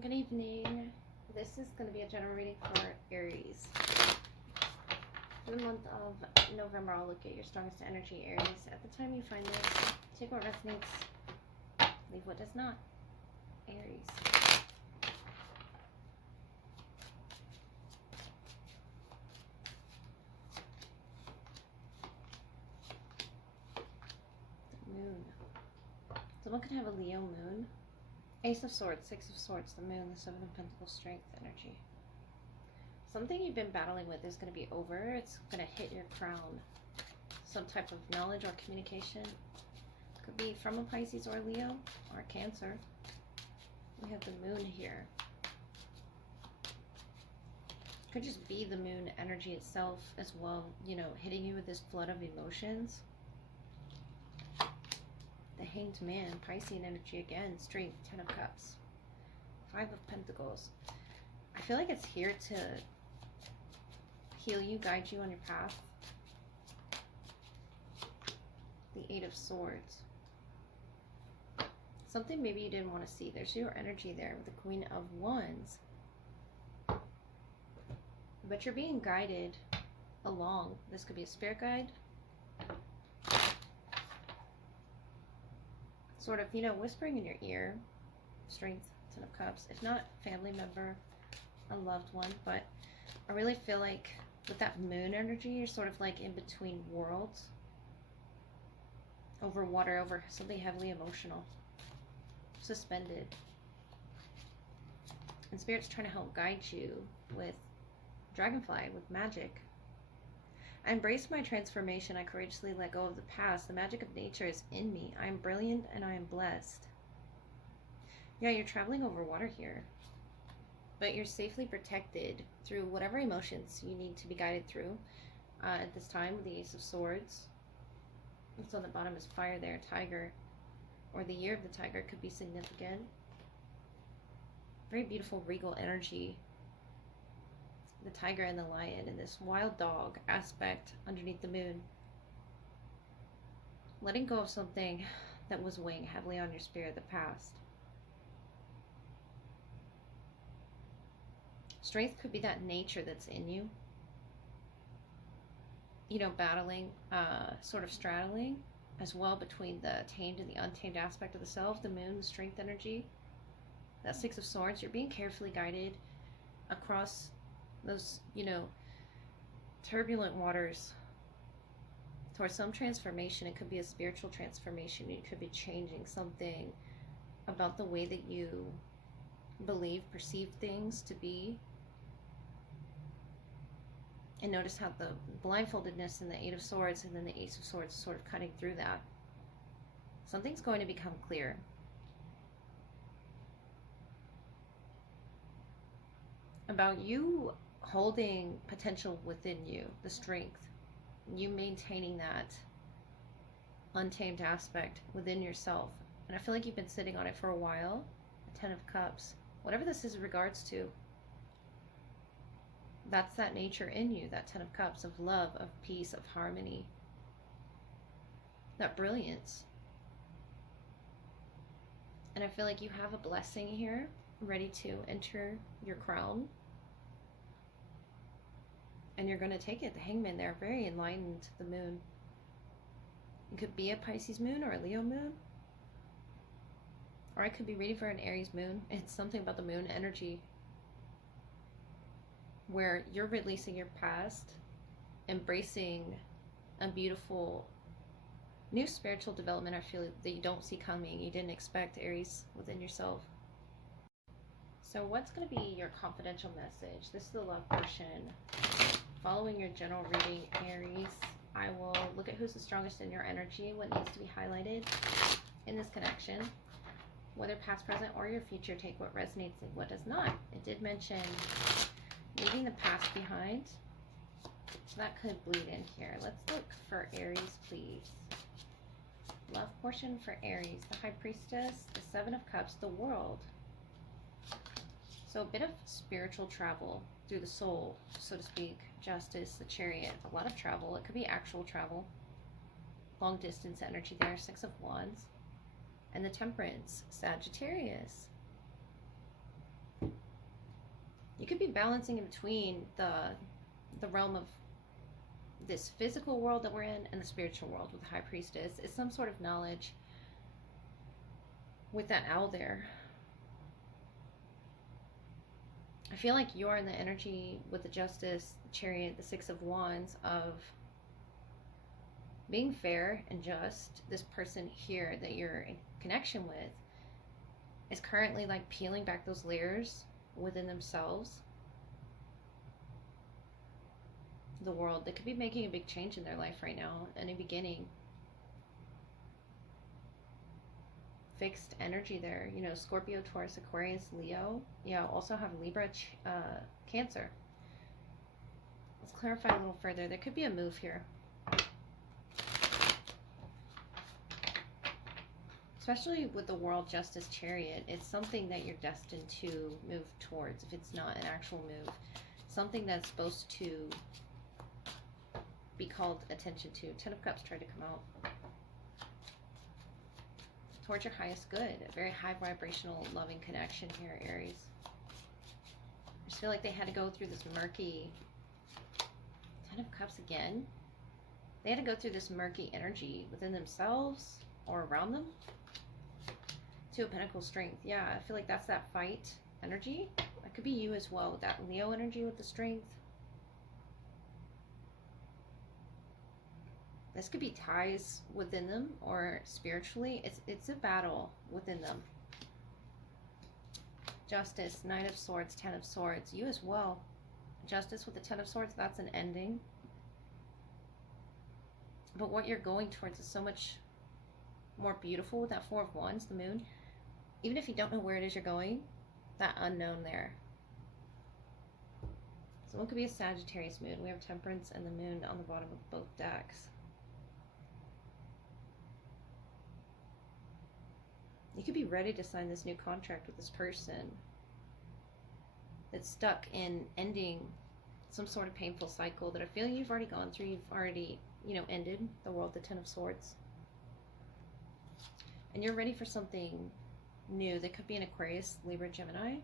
Good evening. This is going to be a general reading for Aries. For the month of November, I'll look at your strongest energy, Aries. At the time you find this, take what resonates, leave what does not. Aries. The moon. Someone could have a Leo moon. Ace of Swords, Six of Swords, the moon, the Seven of Pentacles, strength energy. Something you've been battling with is going to be over. It's going to hit your crown. Some type of knowledge or communication. Could be from a Pisces or Leo or Cancer. We have the moon here. Could just be the moon energy itself as well, you know, hitting you with this flood of emotions. The Hanged Man, Piscean energy again, strength, Ten of Cups, Five of Pentacles. I feel like it's here to heal you, guide you on your path. The Eight of Swords. Something maybe you didn't want to see. There's your energy there with the Queen of Wands. But you're being guided along. This could be a spirit guide. Sort of, you know, whispering in your ear. Strength, Ten of Cups. If not, family member, a loved one. But I really feel like with that moon energy, you're sort of like in between worlds. Over water, over something heavily emotional. Suspended. And Spirit's trying to help guide you with Dragonfly, with magic. I embrace my transformation. I courageously let go of the past. The magic of nature is in me. I am brilliant and I am blessed. Yeah, you're traveling over water here. But you're safely protected through whatever emotions you need to be guided through. At this time, with the Ace of Swords. What's on the bottom is fire there, Tiger. Or the year of the Tiger could be significant. Very beautiful regal energy. The tiger and the lion and this wild dog aspect underneath the moon. Letting go of something that was weighing heavily on your spirit, the past. Strength could be that nature that's in you. You know, battling, sort of straddling as well between the tamed and the untamed aspect of the self, the moon, the strength energy. That Six of Swords, you're being carefully guided across those, you know, turbulent waters towards some transformation. It could be a spiritual transformation. You could be changing something about the way that you believe, perceive things to be. And notice how the blindfoldedness and the Eight of Swords and then the Ace of Swords is sort of cutting through that. Something's going to become clear. About you holding potential within you, the strength, you maintaining that untamed aspect within yourself. And I feel like you've been sitting on it for a while. The Ten of Cups, whatever this is in regards to, that's that nature in you, that Ten of Cups of love, of peace, of harmony, that brilliance. And I feel like you have a blessing here ready to enter your crown. And you're going to take it. The Hangman there, very enlightened, the moon. It could be a Pisces moon or a Leo moon. Or I could be reading for an Aries moon. It's something about the moon energy where you're releasing your past, embracing a beautiful new spiritual development. I feel that you don't see coming. You didn't expect, Aries, within yourself. So what's going to be your confidential message? This is the love portion. Following your general reading, Aries, I will look at who's the strongest in your energy, what needs to be highlighted in this connection, whether past, present, or your future. Take what resonates and what does not. It did mention leaving the past behind, so that could bleed in here. Let's look for Aries, please. Love portion for Aries, the High Priestess, the Seven of Cups, the World. So a bit of spiritual travel through the soul, so to speak. Justice, the Chariot, a lot of travel. It could be actual travel. Long distance energy there, Six of Wands. And the Temperance, Sagittarius. balancing in between the realm of this physical world that we're in and the spiritual world with the High Priestess is some sort of knowledge with that owl there. I feel like you're in the energy with the Justice, the Chariot, the Six of Wands of being fair and just. This person here that you're in connection with is currently like peeling back those layers within themselves. The world, they could be making a big change in their life right now, and a beginning. Fixed energy there, you know, Scorpio, Taurus, Aquarius, Leo. Yeah, also have Libra, Cancer. Let's clarify a little further. There could be a move here, especially with the World Justice Chariot. It's something that you're destined to move towards. If it's not an actual move, something that's supposed to be called attention to. Ten of Cups tried to come out. Towards your highest good. A very high vibrational, loving connection here, Aries. I just feel like they had to go through this murky... Ten of Cups again. They had to go through this murky energy within themselves or around them. Two of Pentacles, strength. Yeah, I feel like that's that fight energy. That could be you as well, with that Leo energy with the strength. This could be ties within them or spiritually. It's a battle within them. Justice, Nine of Swords, Ten of Swords. You as well. Justice with the Ten of Swords, that's an ending. But what you're going towards is so much more beautiful with that Four of Wands, the Moon. Even if you don't know where it is you're going, that unknown there. So it could be a Sagittarius moon. We have Temperance and the Moon on the bottom of both decks. You could be ready to sign this new contract with this person that's stuck in ending some sort of painful cycle that I feel you've already gone through. You've already, you know, ended the world, the Ten of Swords. And you're ready for something new. That could be an Aquarius, Libra, Gemini.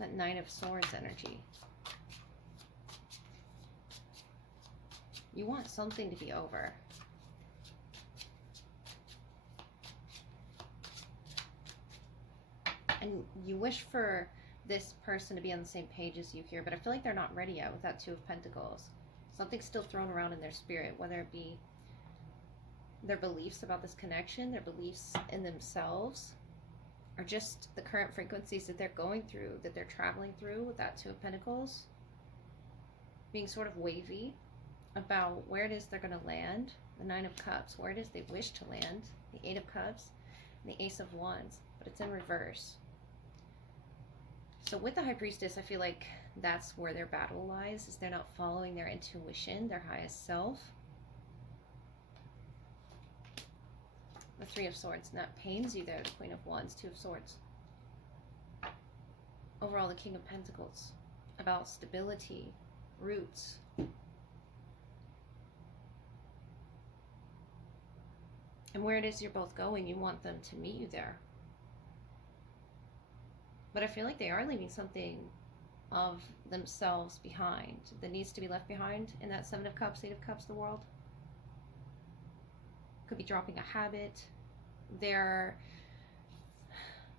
That Nine of Swords energy. You want something to be over. And you wish for this person to be on the same page as you here, but I feel like they're not ready yet with that Two of Pentacles. Something's still thrown around in their spirit, whether it be their beliefs about this connection, their beliefs in themselves, or just the current frequencies that they're going through, that they're traveling through with that Two of Pentacles. Being sort of wavy about where it is they're going to land. The Nine of Cups, where it is they wish to land. The Eight of Cups, and the Ace of Wands, but it's in reverse. So with the High Priestess, I feel like that's where their battle lies, is they're not following their intuition, their highest self. The Three of Swords, and that pains you there, the Queen of Wands, Two of Swords. Overall, the King of Pentacles, about stability, roots. And where it is you're both going, you want them to meet you there. But I feel like they are leaving something of themselves behind that needs to be left behind in that Seven of Cups, Eight of Cups, the world. Could be dropping a habit. They're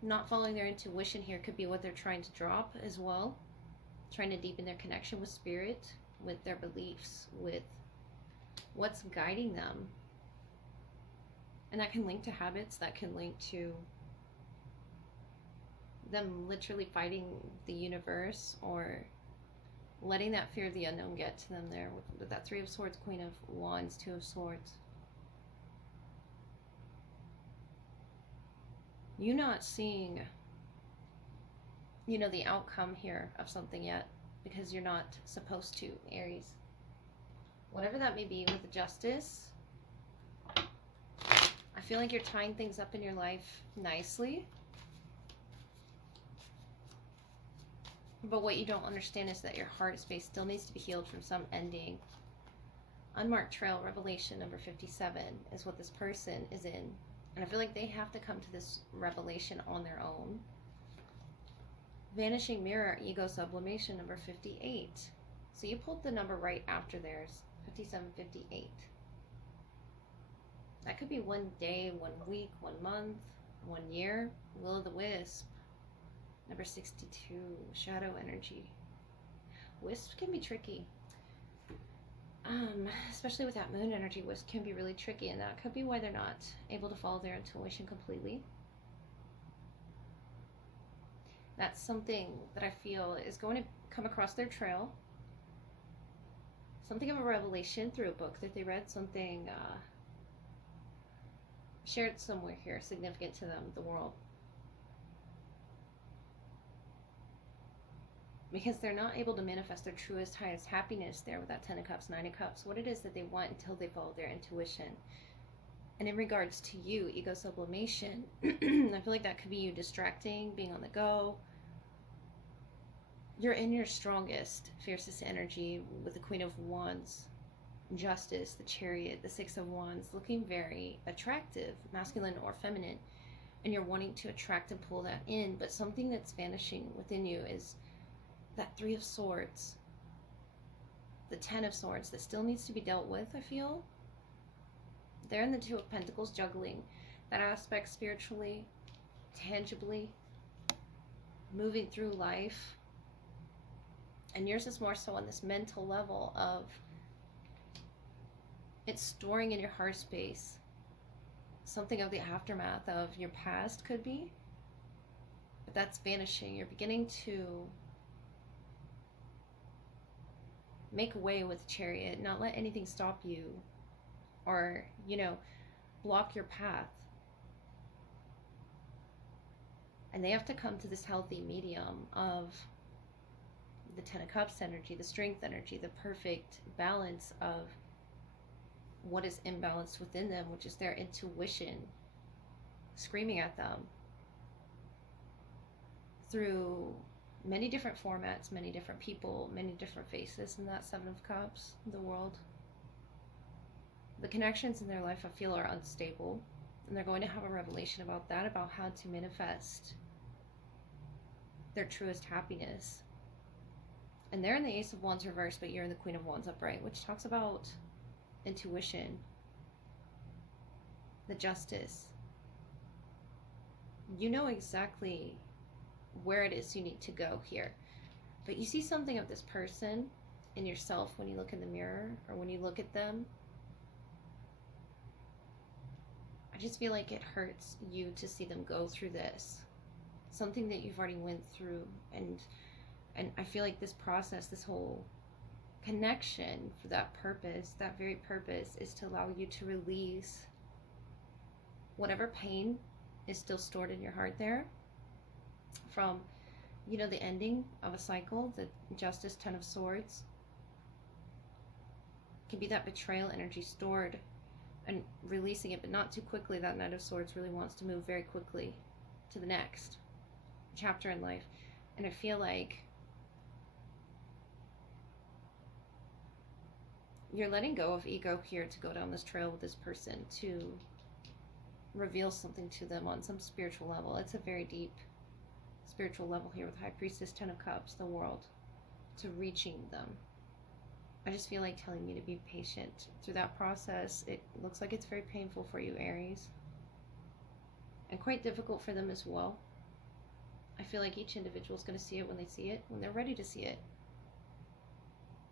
not following their intuition here. Could be what they're trying to drop as well. Trying to deepen their connection with spirit, with their beliefs, with what's guiding them. And that can link to habits, that can link to them literally fighting the universe, or letting that fear of the unknown get to them there with that Three of Swords, Queen of Wands, Two of Swords. You not seeing, you know, the outcome here of something yet, because you're not supposed to, Aries. Whatever that may be with the Justice, I feel like you're tying things up in your life nicely. But what you don't understand is that your heart space still needs to be healed from some ending. Unmarked trail, revelation number 57 is what this person is in. And I feel like they have to come to this revelation on their own. Vanishing Mirror, Ego Sublimation, number 58. So you pulled the number right after theirs, 5758. That could be one day, 1 week, 1 month, 1 year. Will o' the Wisp, number 62, Shadow Energy. Wisps can be tricky. Especially with that moon energy, wisp can be really tricky, and that could be why they're not able to follow their intuition completely. That's something that I feel is going to come across their trail. Something of a revelation through a book that they read, something shared somewhere here, significant to them, the world. Because they're not able to manifest their truest, highest happiness there with that 10 of Cups, 9 of Cups, what it is that they want until they follow their intuition. And in regards to you, ego sublimation, I feel like that could be you distracting, being on the go. You're in your strongest, fiercest energy with the Queen of Wands, Justice, the Chariot, the Six of Wands, looking very attractive, masculine or feminine. And you're wanting to attract and pull that in, but something that's vanishing within you is that Three of Swords, the 10 of Swords, that still needs to be dealt with, I feel. They're in the Two of Pentacles, juggling that aspect spiritually, tangibly, moving through life. And yours is more so on this mental level of it's storing in your heart space something of the aftermath of your past, could be, but that's vanishing. You're beginning to make a way with the Chariot, not let anything stop you or, block your path. And they have to come to this healthy medium of the 10 of Cups energy, the strength energy, the perfect balance of what is imbalanced within them, which is their intuition screaming at them through many different formats, many different people, many different faces in that 7 of Cups, the world. The connections in their life, I feel, are unstable, and they're going to have a revelation about that, about how to manifest their truest happiness. And they're in the Ace of Wands reverse, but you're in the Queen of Wands upright, which talks about intuition, the Justice. You know exactly where it is you need to go here, but you see something of this person in yourself when you look in the mirror or when you look at them. I just feel like it hurts you to see them go through this, something that you've already went through, and I feel like this process, this whole connection for that purpose, that very purpose, is to allow you to release whatever pain is still stored in your heart there from, the ending of a cycle. The Justice, 10 of Swords, can be that betrayal energy stored and releasing it, but not too quickly. That Knight of Swords really wants to move very quickly to the next chapter in life. And I feel like you're letting go of ego here to go down this trail with this person, to reveal something to them on some spiritual level. It's a very deep spiritual level here with High Priestess, 10 of Cups, the world, to reaching them. I just feel like telling you to be patient through that process. It looks like it's very painful for you, Aries, and quite difficult for them as well. I feel like each individual is going to see it when they see it, when they're ready to see it.